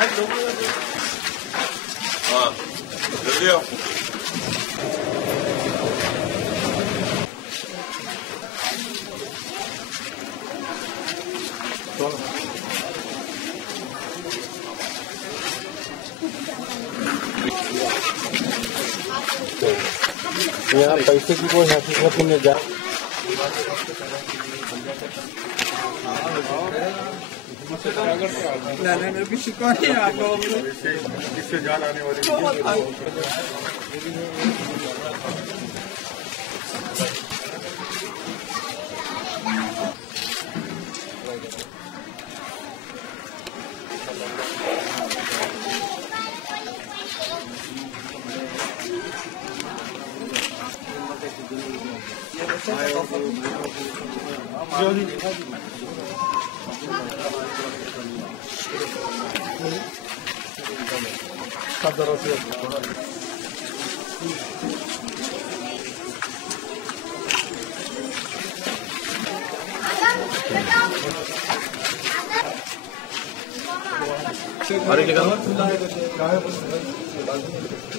हाँ जल्दी आओ। यहाँ पैसे की कोई हकीकत नहीं जा भी शिकवा नहीं आप लोगों को इससे जान आने वाली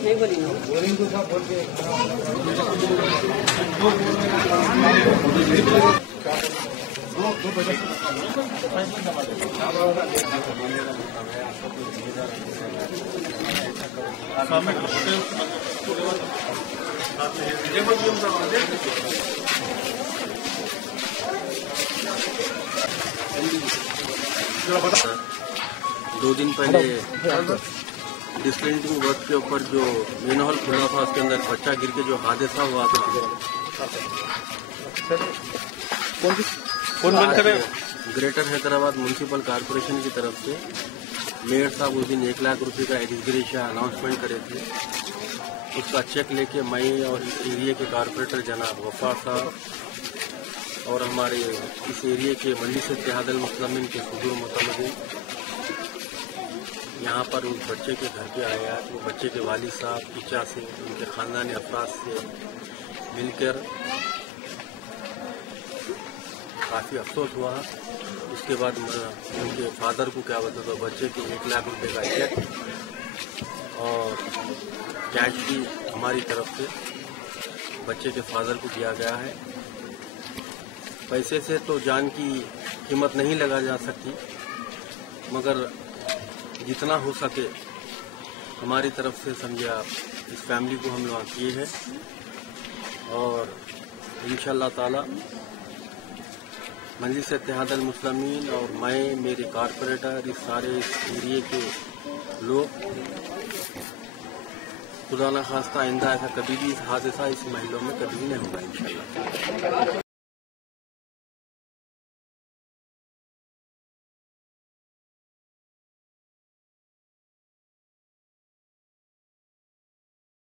नहीं बोली दो दिन पहले डिसलेंटिंग वर्क के ऊपर जो मेनहॉल खुला था उसके अंदर बच्चा गिर के जो हादसा हुआ था ग्रेटर हैदराबाद म्यूनिसिपल कॉरपोरेशन की तरफ से मेयर साहब उस दिन 1 लाख रुपए का एग्रीग्रेशिया अनाउंसमेंट करे थे। उसका चेक लेके मैं और इस एरिया के कॉरपोरेटर जनाब वफा साहब और हमारे इस एरिया के मंडी से इत्तेहादुल मुस्लिमीन के सदर मुतमदीन यहाँ पर उस बच्चे के घर पे आया। वो बच्चे के वालिद साहब पिचा से उनके ख़ानदानी अफराद से मिलकर काफ़ी अफसोस हुआ। उसके बाद उनके फादर को क्या बता तो बच्चे के 1 लाख रुपए का चेक और कैश भी हमारी तरफ से बच्चे के फादर को दिया गया है। पैसे से तो जान की कीमत नहीं लगा जा सकती, मगर जितना हो सके हमारी तरफ से समझे आप इस फैमिली को हम लोग किए हैं और इंशाअल्लाह ताला मजलिस इत्तेहादुल मुस्लिमीन और मैं मेरे कॉरपोरेटर इस सारे एरिए के लोग खुदा न खास्ता आइंदा ऐसा कभी भी इस हादसा इस महलों में कभी नहीं होगा इंशाअल्लाह।